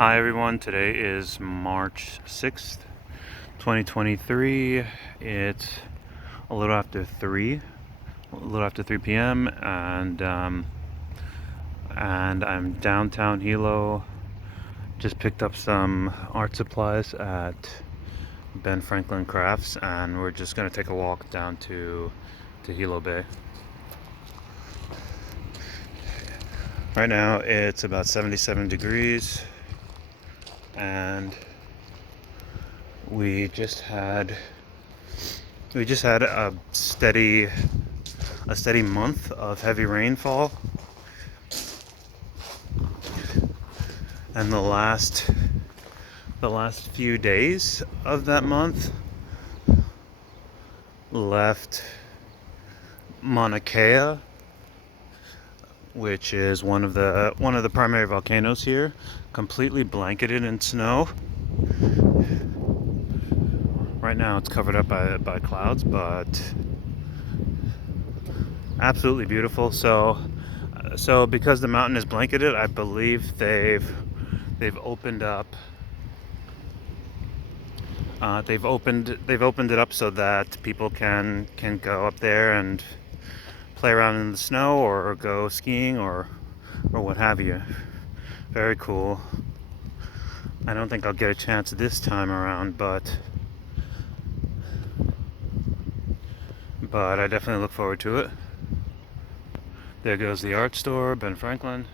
Hi everyone, today is March 6th, 2023. It's a little after 3 p.m. and I'm downtown Hilo. Just picked up some art supplies at Ben Franklin Crafts, and we're just gonna take a walk down to Hilo Bay. Right now it's about 77 degrees, and we just had a steady month of heavy rainfall, and the last few days of that month left Mauna Kea, which is one of the primary volcanoes here, completely blanketed in snow. Right now it's covered up by clouds, but absolutely beautiful. So because the mountain is blanketed, I believe they've opened up they've opened it up so that people can go up there and play around in the snow or go skiing or what have you. Very cool. I don't think I'll get a chance this time around, but I definitely look forward to it. There goes the art store, Ben Franklin.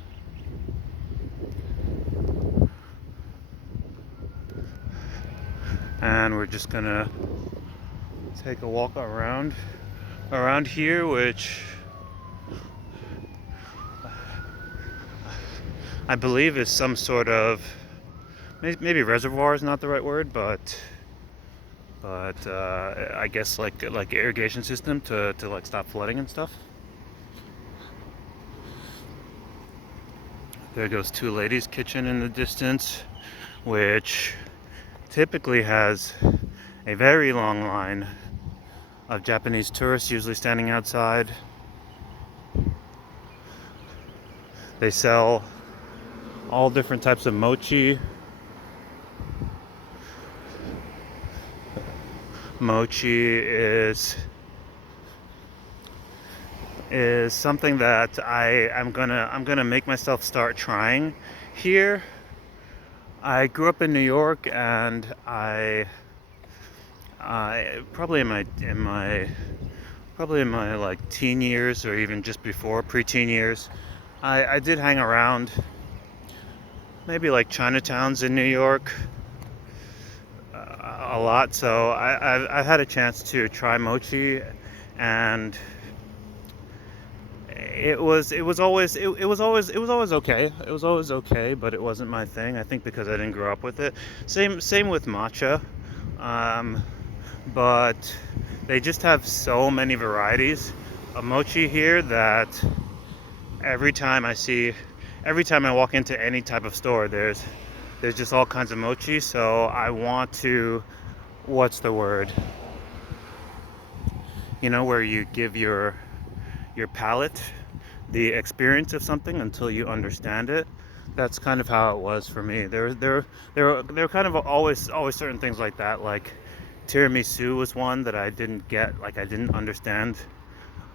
And we're just gonna take a walk around here, which I believe is some sort of, maybe reservoir is not the right word, but I guess like irrigation system to like stop flooding and stuff. There goes Two Ladies Kitchen in the distance, which typically has a very long line of Japanese tourists usually standing outside. They sell all different types of mochi. Mochi is something that I'm gonna make myself start trying here. I grew up in New York, and I probably in my like teen years, or even just before preteen years, I did hang around maybe like Chinatowns in New York a lot. So I've had a chance to try mochi, and it was always okay. It was always okay, but it wasn't my thing. I think because I didn't grow up with it. Same with matcha, um, but they just have so many varieties of mochi here that every time I see, every time I walk into any type of store, there's just all kinds of mochi. So I want to, what's the word? Where you give your palate the experience of something until you understand it. That's kind of how it was for me. There kind of always certain things like that. Like tiramisu was one that I didn't get, like I didn't understand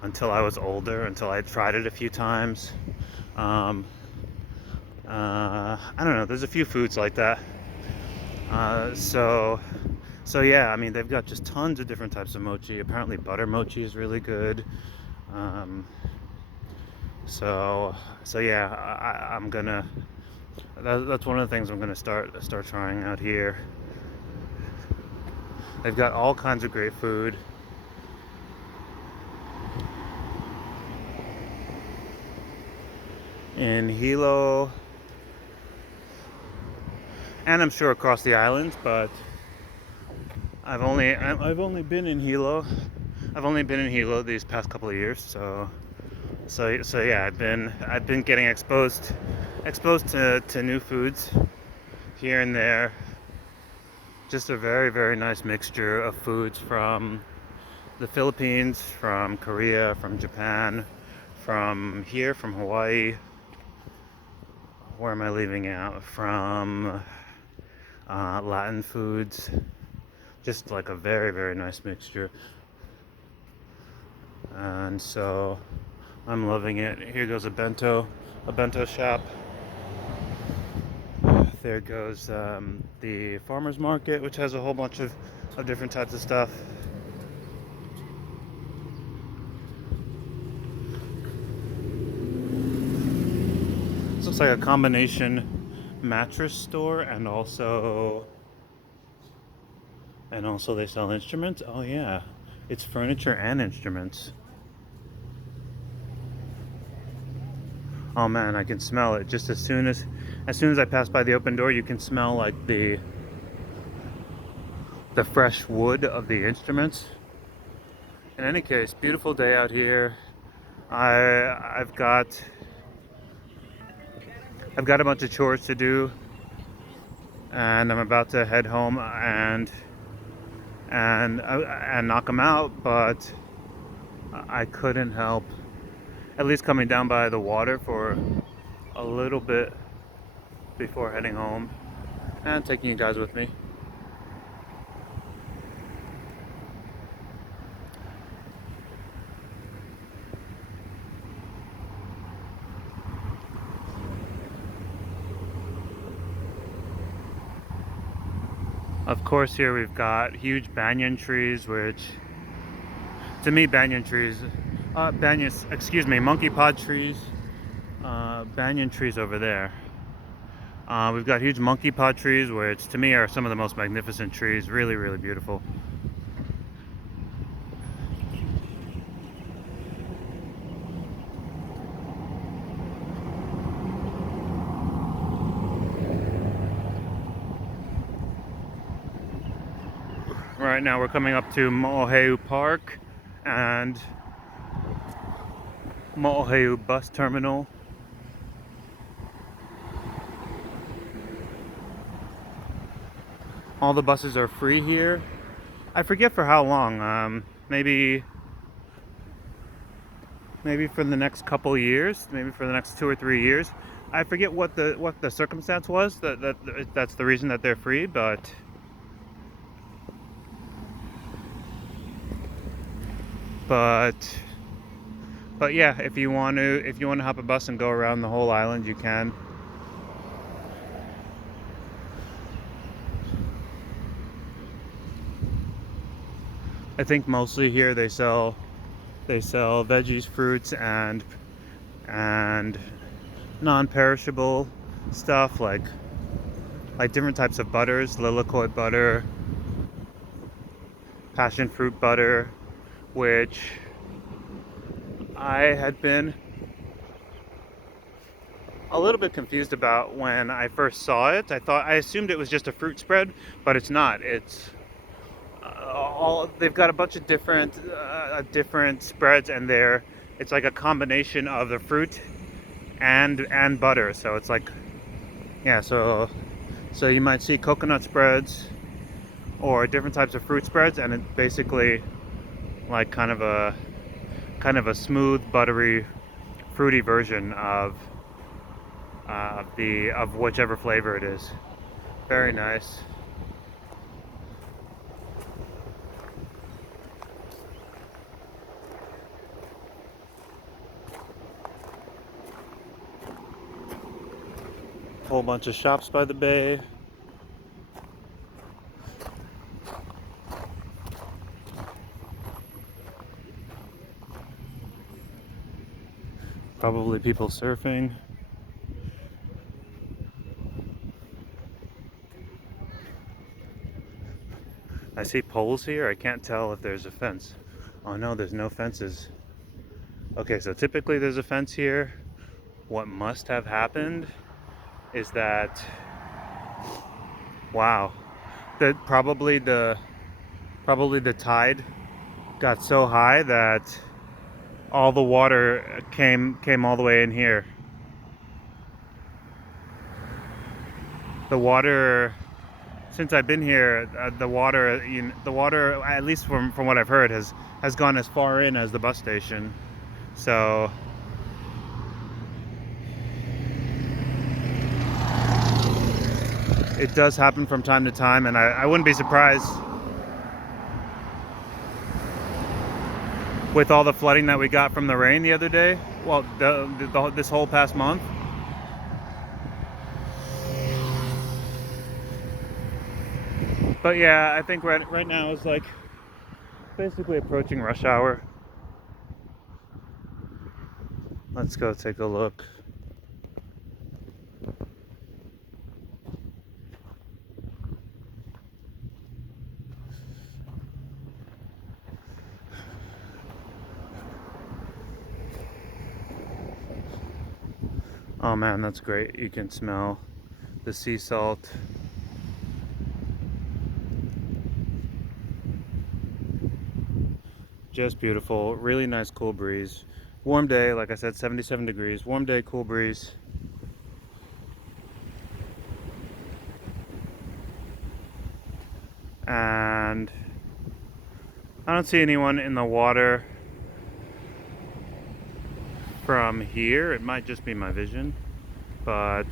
until I was older, until I tried it a few times. Um, I don't know. There's a few foods like that. Uh, so so yeah, I mean they've got just tons of different types of mochi. Apparently butter mochi is really good. Um, so so yeah, I'm gonna. That's one of the things I'm gonna start trying out here. They've got all kinds of great food in Hilo, and I'm sure across the islands. But I've only been in Hilo. I've only been in Hilo these past couple of years. So yeah, I've been getting exposed to new foods here and there. Just a very, very nice mixture of foods from the Philippines, from Korea, from Japan, from here, from Hawaii. where am I leaving out from? Latin foods, just like a very, very nice mixture. And so I'm loving it. Here goes a bento shop. There goes the farmer's market, which has a whole bunch of different types of stuff. This looks like a combination mattress store, and also they sell instruments. Oh yeah, it's furniture and instruments. Oh man, I can smell it just as soon as I pass by the open door. You can smell like the fresh wood of the instruments. In any case, beautiful day out here. I've got a bunch of chores to do, and I'm about to head home and knock them out, but I couldn't help at least coming down by the water for a little bit before heading home and taking you guys with me. Of course, here we've got huge banyan trees, which to me, monkey pod trees, banyan trees over there. We've got huge monkey pod trees, which to me are some of the most magnificent trees. Really, really beautiful. Right now we're coming up to Mo'oheu Park and Mo'oheu Bus Terminal. All the buses are free here. I forget for how long. Maybe for the next couple years. Maybe for the next 2 or 3 years. I forget what the circumstance was that's the reason that they're free, but yeah, if you want to hop a bus and go around the whole island, you can. I think mostly here they sell veggies, fruits, and non-perishable stuff like different types of butters, lilac butter, passion fruit butter, which I had been a little bit confused about when I first saw it. I assumed it was just a fruit spread, but it's not. It's they've got a bunch of different spreads, and it's like a combination of the fruit and butter. So it's like, yeah. So you might see coconut spreads or different types of fruit spreads, and it's basically like kind of a smooth, buttery, fruity version of whichever flavor it is. Very nice. Whole bunch of shops by the bay. Probably people surfing. I see poles here. I can't tell if there's a fence. Oh no, there's no fences. Okay, so typically there's a fence here. What must have happened is that, wow, that probably the tide got so high that all the water came all the way in here. The water, since I've been here, the water, at least from what I've heard, has gone as far in as the bus station. So It does happen from time to time, and I wouldn't be surprised with all the flooding that we got from the rain the other day. Well, this whole past month. But yeah, I think right now is like basically approaching rush hour. Let's go take a look. Oh man, that's great. You can smell the sea salt. Just beautiful. Really nice cool breeze. Warm day, like I said, 77 degrees. Warm day, cool breeze. And I don't see anyone in the water from here. It might just be my vision, but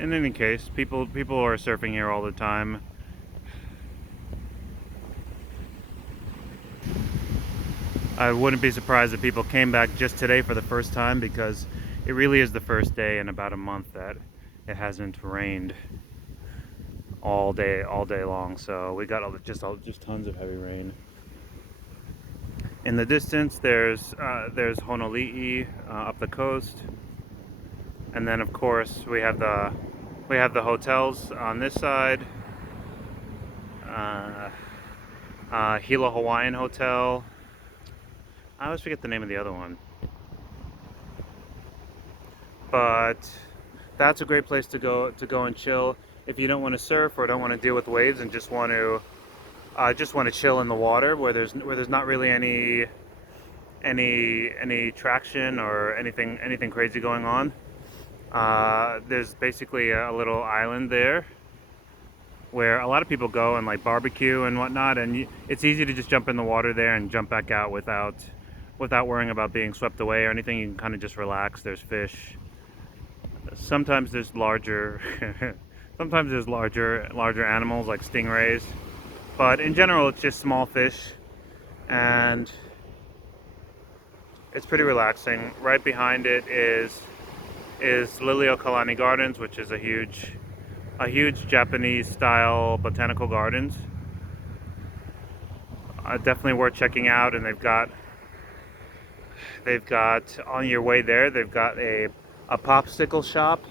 in any case, people are surfing here all the time. I wouldn't be surprised if people came back just today for the first time, because it really is the first day in about a month that it hasn't rained all day long. So we got just tons of heavy rain. In the distance, there's Honolulu up the coast, and then of course we have the hotels on this side. Hilo Hawaiian Hotel. I always forget the name of the other one, but that's a great place to go and chill if you don't want to surf or don't want to deal with waves and just want to chill in the water where there's not really any traction or anything crazy going on. There's basically a little island there where a lot of people go and like barbecue and whatnot, and it's easy to just jump in the water there and jump back out without worrying about being swept away or anything. You can kind of just relax. There's fish. Sometimes there's larger animals like stingrays, but in general it's just small fish, and it's pretty relaxing. Right behind it is Liliuokalani Gardens, which is a huge Japanese style botanical gardens. Definitely worth checking out. And they've got on your way there, they've got a popsicle shop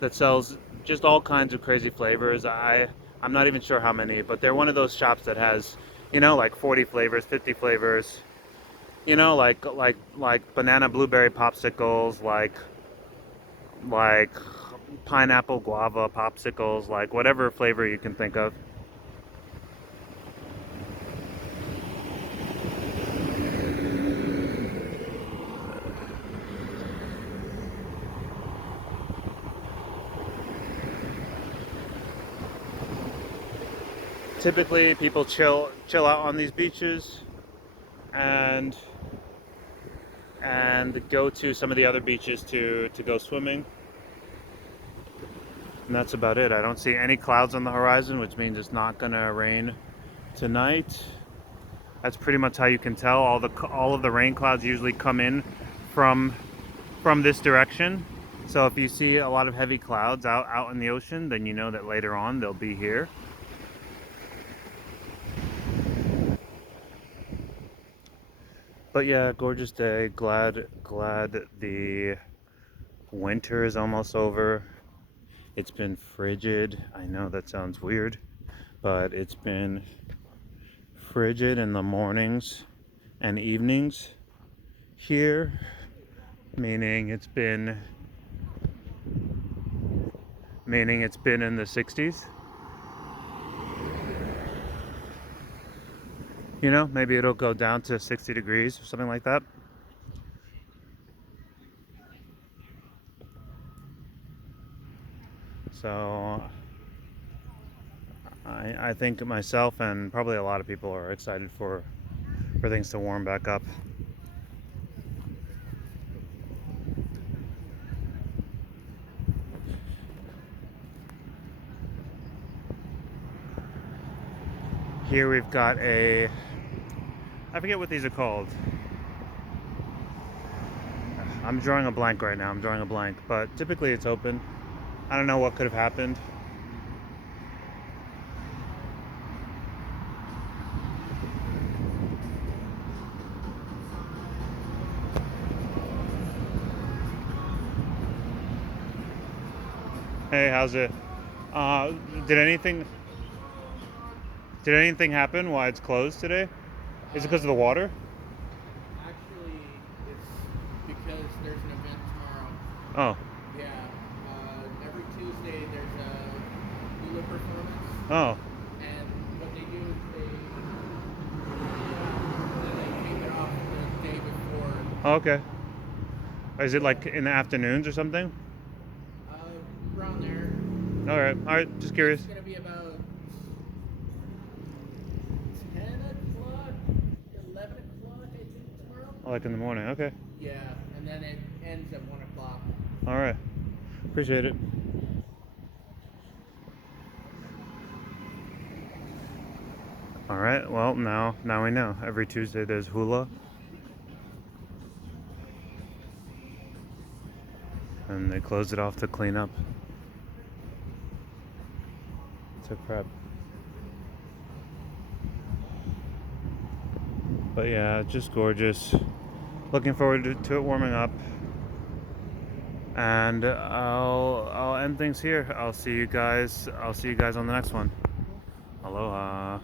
that sells just all kinds of crazy flavors. I'm not even sure how many, but they're one of those shops that has, like 40 flavors, 50 flavors. Like banana blueberry popsicles, like pineapple guava popsicles, like whatever flavor you can think of. Typically people chill out on these beaches and go to some of the other beaches to go swimming. And that's about it. I don't see any clouds on the horizon, which means it's not gonna rain tonight. That's pretty much how you can tell. All of the rain clouds usually come in from this direction. So if you see a lot of heavy clouds out in the ocean, then you know that later on they'll be here. But yeah, gorgeous day. Glad the winter is almost over. It's been frigid. I know that sounds weird, but it's been frigid in the mornings and evenings here, meaning it's been in the 60s. Maybe it'll go down to 60 degrees or something like that. So I think myself and probably a lot of people are excited for things to warm back up. Here we've got a, I forget what these are called. I'm drawing a blank right now. I'm drawing a blank, but typically it's open. I don't know what could have happened. Hey, how's it? Uh, did anything did anything happen why it's closed today? Is it because of the water? Actually, it's because there's an event tomorrow. Oh, Yeah. Every Tuesday there's a Hula performance, oh, and what they do is then they take it off the day before. oh, okay. Is it like in the afternoons or something? Around there. All right. Just curious. It's gonna be about 10 o'clock, 11 o'clock, I think, tomorrow. Oh, like in the morning. Okay. Yeah, and then it ends at 1 o'clock. All right. Appreciate it. All right. Well, now we know. Every Tuesday there's hula, and they close it off to clean up. It's a crap. But yeah, just gorgeous. Looking forward to it warming up. And I'll end things here. I'll see you guys on the next one. Aloha.